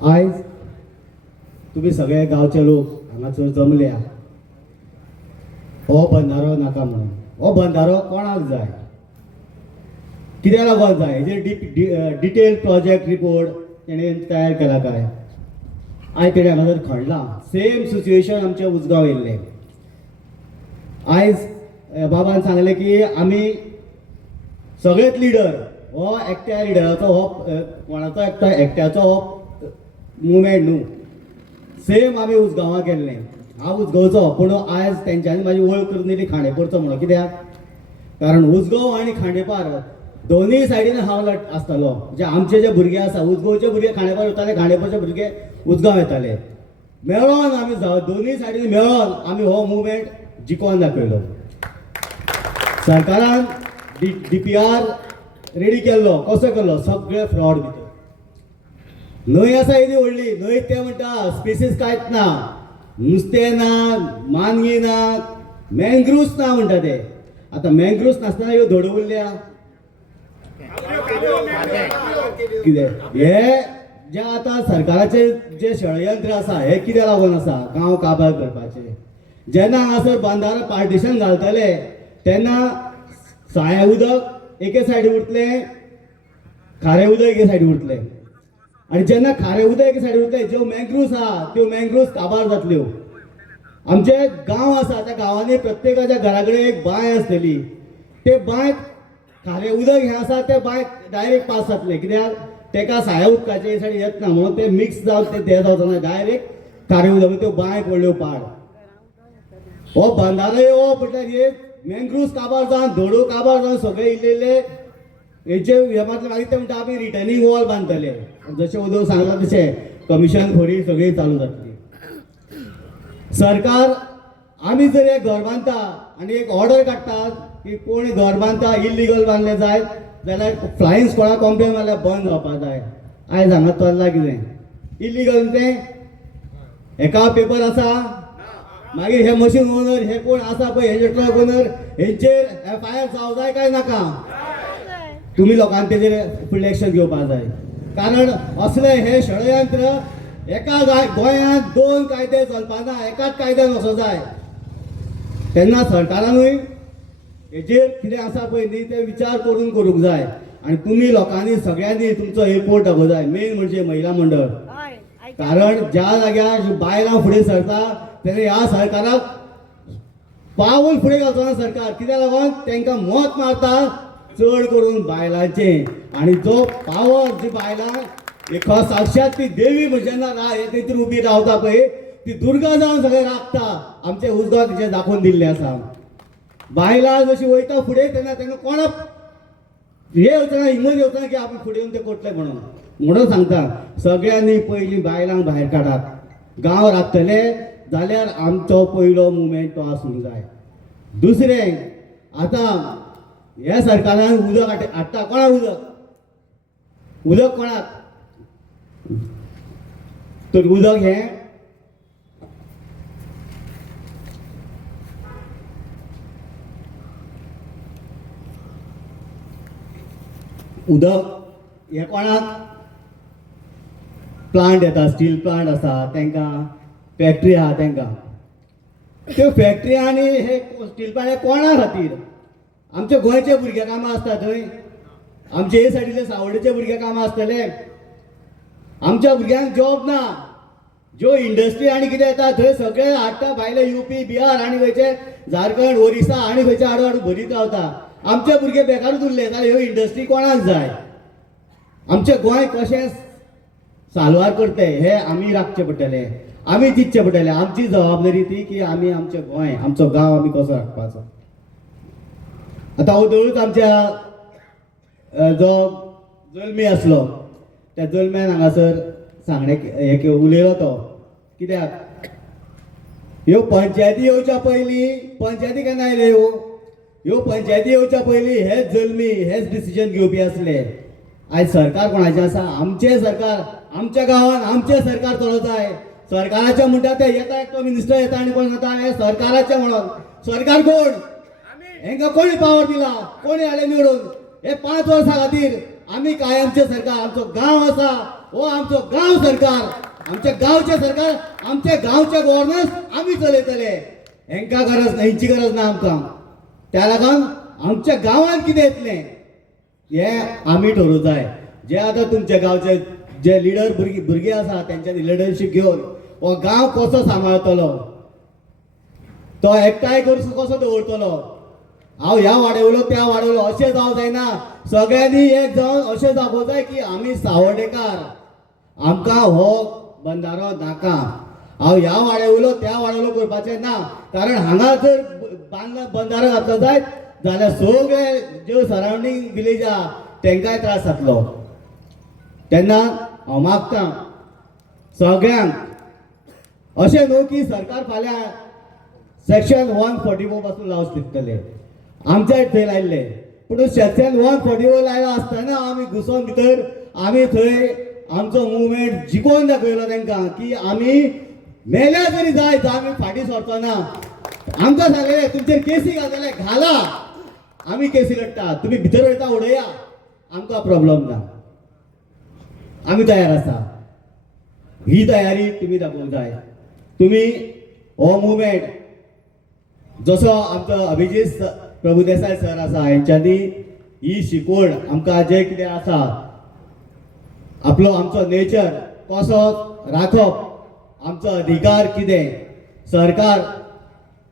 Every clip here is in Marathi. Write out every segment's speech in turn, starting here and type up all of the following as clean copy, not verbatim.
आयज तुम्ही सगळे गावचे लोक हांगासर जमल्या हो बंधारो नाका म्हणून. हो बंधारो कोणाक जाय, कित्याक लागून जाय, हेजेर डिटेल प्रोजेक्ट रिपोर्ट तेणे तयार केला काय. आयज तेणे हांगासर खणलां. सेम सिच्युएशन आमचे उसगांव येयल्लें. आयज बाबान सांगलें की आमी सगळेच लिडर हो एकट्या लिडराचो हो कोणाचो एकट्याचो हो मुवमेंट न्हू. सेम आमी उसगांवां केल्लें. हांव उसगांवचो पूण आयज तेंच्यांनी म्हाजी वळख करून दिली खांडेपारचो म्हणून. कित्याक कारण उसगांव आनी खांडेपार दोनूय सायडीन हांव आसतालो. आमचे जे भुरगे आसा उसगांवचे भुरगे खांडेपार वताले, खांडेपारचे भुरगे उसगांव येताले. मेळोन आमी दोनूय सायडीन मेळोन आमी हो मुवमेंट जिखोवन दाखयलो. सरकारान DPR रेडी केल्लो. कसो केल्लो? सगळे फ्रॉड भितर. न्हंय आसा येदी व्हडली न्हंय, ते म्हणटा स्पेसीस कांयच ना, नुस्तें ना, मानगी ना, मँग्रुव्स ना म्हणटा ते. आतां मँग्रुव्स नासतना ह्यो धडो उरल्या कितें? हे जे आतां सरकाराचे जे षडयंत्र आसा हे कित्याक लागून आसा? गांव काबार करपाचे. जेन्ना हांगासर बंधारो पार्टिशन घालतले तेन्ना साळें उदक एके सायडीन उरतलें, खारें उदक एके सायडीन उरतलें. आनी जेन्ना खारें उदक एके सायडीन उरतलें, ज्यो मँग्रुव्स आहा त्यो मँग्रुव्स काबार जातल्यो. आमचे गांव आसा त्या गांवांनी प्रत्येकाच्या घरा कडेन एक बांय आसतली. ते बांयक खारें उदक हें आसा ते बांयक डायरेक्ट पास जातलें. कित्याक तेका साळ्या उदकाचे सायडीन येतना म्हणून ते मिक्स जावन ते जावचना, डायरेक्ट खारें उदक त्यो बांयक व्हडल्यो पाड. हो बंधारो येवप म्हटल्यार हे मँग्रुव्स काबार जावन धडो काबार जावन सगळे इल्लेले हेचे मागीर ते म्हणटा आमी रिटर्निंग वॉल बांदतले. जशें उदक सांगला तशें कमिशन खोडी सगळी चालू जातली. सरकार आमी जर एक घर बांदता आनी एक ऑर्डर काडटात की कोण घर बांदता इल्लिगल बांदले जायत जाल्यार फ्लायींग स्क्वॉडाक कंप्लेन मारल्यार बंद जावपा जाय. आयज हांगा चल्लां कितें? इल्लिगल तें हेका पेपर आसा, मागीर हे मशीन ओनर हे कोण आसा पळय हेजे ट्रक ओनर हेंचेर FIR जावं जाय काय नाका? तुम्ही लोकांनी तेजेर फुडलें एक्शन घेवपाक जाय. कारण असले हे षडयंत्र एका गोंयांत दोन कायदे चलपाना, एकाच कायद्यान वचो जाय. तेन्ना सरकारानूय हेजेर कितें आसा पळय न्ही ते विचार करून करूंक जाय. आनी तुमी लोकांनी सगळ्यांनी तुमचो एपोर्ट दाखोवंक जाय, मेन म्हणजे महिला मंडळ. कारण ज्या जाग्यार बायलां फुडें सरता तेन्ना ह्या सरकाराक पावल फुडें घालचो सरकार. कित्याक लागून तांकां मत मारता चड करून बायलांचे. आनी जो पावर जी बायलां एक साक्षात ती देवी म्हणजे तेतून उबी रावता पळय ती दुर्गा जावन सगळे राखता. आमचे उसगांव तिचे दाखोवन दिल्ले आसा. बायलां जशी वयता फुडें तेन्ना तांकां कोणाक हे येवचना, हिंमत येवचना की आमी फुडें येवन ते करतले म्हणून सांगता. सगळ्यांनी पयलीं बायलांक भायर काडात. गांव राखतले जाल्यार आमचो पयलो मुवमेंट तो आसूंक जाय. दुसरें, आतां ह्या सरकारान उदक हाडटा कोणाक? उदक कोणाक? तर उदक हें कोणाक? प्लांट येता, स्टील प्लांट आसा तांकां, फॅक्टरी आहा तांकां. त्यो फॅक्टरी आनी हे स्टील प्लांट हे कोणा खातीर? आमच्या गोंयचे भुरगे कामां आसता थंय. आमचे हे सायडीचे सावड्डेचे भुरगे कामां आसतले. आमच्या भुरग्यांक जॉब ना. ज्यो इंडस्ट्री आनी कितें येता थंय सगळे हाडटा भायले UP, बिहार आनी खंयचे झारखंड, ओरिसा आनी खंयचे हाडू हाडू भरीत रावता. आमचे भुरगे बेकारूच उरले जाल्यार ह्यो इंडस्ट्री कोणाक जाय? आमचें गोंय कशें साल्वार करते हे आमी राखचें पडटलें, आमी चिंतचें पडटलें. आमची जबाबदारी ती की आमी आमचें गोंय आमचो गांव आमी कसो राखपाचो. आतां ओदळूच आमच्या जो जल्मी आसलो त्या जल्म्यान हांगासर सांगणे उलयलो तो. कित्याक ह्यो पंचायती येवच्या पयलीं, पंचायती केन्ना आयल्यो ह्यो पंचायती येवच्या पयलीं हेच जल्मी हेच डिसिजन घेवपी आसले. आयज सरकार कोणाचें आसा? आमचें सरकार. आमच्या गांवांत आमचें सरकार चलोवंक जाय. सरकाराचें म्हणटा ते येता एकटो मिनिस्टर येता आनी कोण जाता हे सरकाराचें म्हणून. सरकार कोण? हेंकां कोणी पावर दिला? कोणी हाडले निवडून? हे 5 वर्सां खातीर आमी कायमचे सरकार. आमचो गांव आसा हो आमचो गांव सरकार, आमच्या गांवचे सरकार, आमच्या गांवचे गव्हर्नन्स आमी चलयतले. हेंका गरज ना, हेंची गरज ना आमकां. त्या लागून आमच्या गांवांत कितें येतलें हे आमी ठरोव जाय. जे आतां तुमच्या गांवचे जे लिडर भुरगे आसा तेंच्यांनी लिडरशीप घेवन हो गांव कसो सांबाळतलो, तो एकठांय करून कसो दवरतलो. हांव ह्या वाडयलो त्या वाडयलो अशें जावं जायना. सगळ्यांनी एक जावन अशें दाखोवं जाय की आमी सावड्डेकार, आमकां हो बंधारो नाका. हांव ह्या वाडयलो त्या वाडयलो करपाचें ना. कारण हांगा जर बंधारो घातलो जायत जाल्यार सगळे ज्यो सरावंडींग विलेज आहा तांकांय त्रास जातलो. तेन्ना हांव मागतां सगळ्यांक अशें न्हू की सरकार फाल्यां सेक्शन 144 पासून लावच दितले. आमच्या थंय लायल्ले पूण सेक्शन 144 लायला आसतना आमी घुसोन भितर आमी थंय आमचो मुवमेंट जिखोवन दाखयलो तांकां की आमी मेल्या जरी जाय तर आमी फाटीं सरचो ना. आमकां सांगलें तुमचेर केसी घालतले, घाला, आमी केसी लडटा, तुमी भितर वयता उडया, आमकां प्रॉब्लेम ना, आमी तयार आसा. ही तयारी तुमी दाखोवंक जाय. तुमी हो मुवमेंट जसो आमचो अभिजीत प्रभुदेसाय सर आसा हेंच्यांनी ही शिकवण आमकां जें कितें आसा आमचो नेचर कसो राखप, आमचो अधिकार कितें, सरकार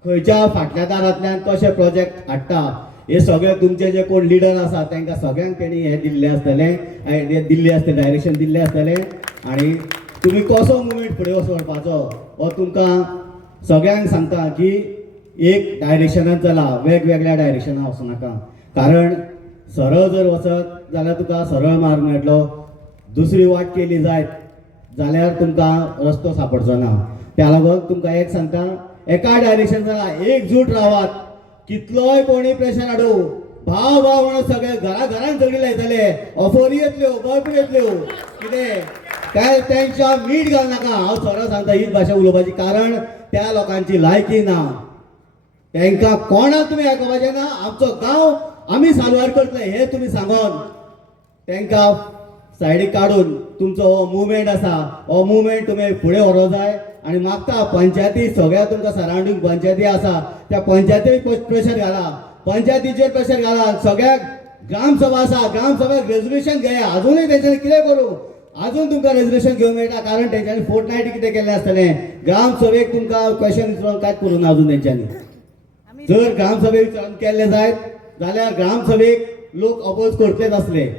खंयच्या फाटल्या दारांतल्यान कशे प्रोजेक्ट हाडटा, हे सगळे तुमचे जे कोण लिडर आसा तांकां सगळ्यांक तेणी हे दिल्लें आसतलें, डायरेक्शन दिल्लें आसतलें. आनी तुमी कसो मुवमेंट फुडें व्हरपाचो हो तुमकां सगळ्यांक सांगता की एक डायरेक्शनान चला, वेगवेगळ्या डायरेक्शनान वचनाका. कारण सरळ जर वचत जाल्यार तुका सरळ मार्ग मेळटलो. दुसरी वाट केली जायत जाल्यार तुमकां रस्तो सापडचो ना. त्या लागून तुमकां एक सांगता, एका डायरेक्शन चला, एकजूट रावात. कितलोय कोणी प्रेशर हाडू, भाव म्हणून सगळे घरान झगडी लायतले, ऑफरी येतल्यो, बल्ब येतल्यो, कितें काय तेंच्या मीठ घाल नाका. हांव सरळ सांगता हीच भाशा उलोवपाची. कारण त्या लोकांची लायकी ना, तांकां कोणाक तुमी आयकपाचें ना. आमचो गांव आमी साल्वार करतले हे तुमी सांगोन तांकां सायडीक काडून तुमचो हो मुवमेंट आसा हो मुवमेंट तुमी फुडें व्हरों जाय. आनी मागता पंचायती सगळ्या तुमकां सरावंडींग पंचायती आसा त्या पंचायतीक प्रेशर घाला, पंचायतीचेर प्रेशर घाला. सगळ्याक ग्रामसभा आसा ग्रामसभेक रेजोल्युशन घेया. अजुनूय तेंच्यांनी कितें करूं, अजून तुमकां रेजोल्युशन घेवंक मेळटा. कारण तेंच्यांनी फोर्टनायटी कितें केल्लें आसतलें. ग्रामसभेक तुमकां क्वेश्चन विचारून कांयच करूं ना अजून तेंच्यांनी. जर ग्रामसभेक विचारून केल्लें जायत जाल्यार ग्रामसभेक लोक अपोज करतलेच आसले.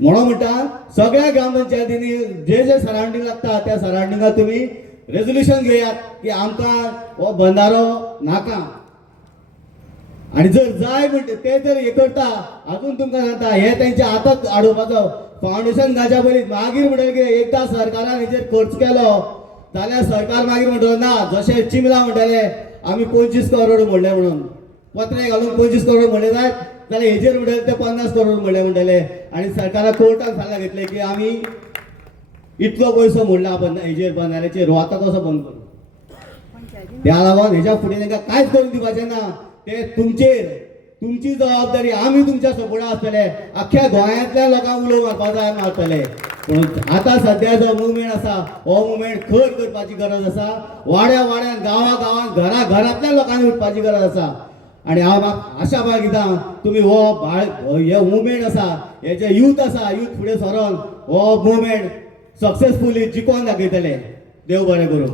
म्हणून म्हणटा सगळ्या ग्रामपंचायतींनी जे जे सरावंडींग लागता त्या सरावंडिंगाक तुमी रेजोल्युशन घेयात की आमकां हो बंधारो नाका. आनी जर जाय म्हणटा ते जर हे करता अजून तुमकां सांगता हे तेंच्या हातांत आडोवपाचो. फावंडेशन घालच्या पयलीं मागीर म्हणटलें की एकदां सरकारान हेचेर खर्च केलो जाल्यार सरकार मागीर म्हणटलो ना, जशें चिमला म्हणटाले आमी 25 करोड म्हणलें म्हणून पत्रे घालून 25 करोड म्हणले जायत जाल्यार हेजेर म्हणटले ते 50 करोड म्हणले. आनी सरकाराक कोर्टान फाल्यां घेतले की आमी इतलो पयसो म्हणला हेजेर बंधाऱ्याचेर, हो आतां कसो बंद करूं. त्या लागून हेच्या फुडें तांकां कांयच करून दिवपाचें ना. ते तुमचेर, तुमची जबाबदारी. आमी तुमच्या सपोर्टा आसतले, आख्ख्या गोंयांतल्या लोकांक उलो मारपाक जाय मारतले. पूण आतां सद्या जो मुवमेंट आसा हो मुवमेंट खर करपाची गरज आसा. वाड्या वाड्यान गांवां घरांतल्या लोकांनी उठपाची गरज आसा. आनी हांव आशा बाळगितां तुमी हे मुवमेंट आसा हे जे यूथ आसा यूथ फुडें सरोन हो मुवमेंट सक्सेसफुली जिखोवन दाखयतले. देव बरें करूं.